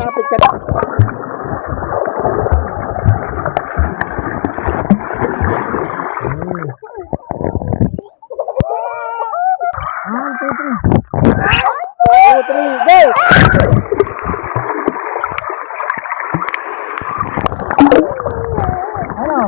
lumapit ka na. Two, three, go! Ano?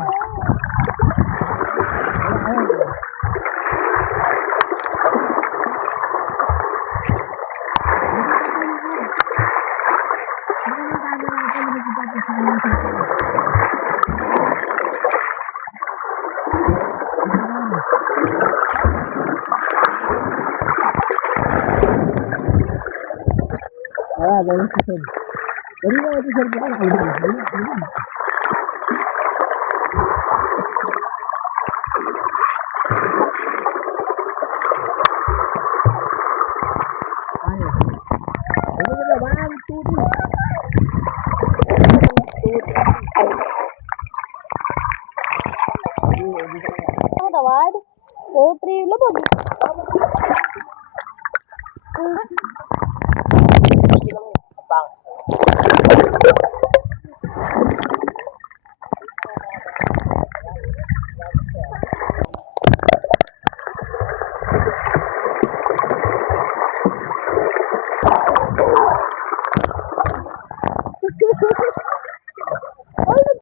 Ganyan sa sir. Ganyan nga ito sir. Ganyan. Tawad? 2, 3, labag. Bang.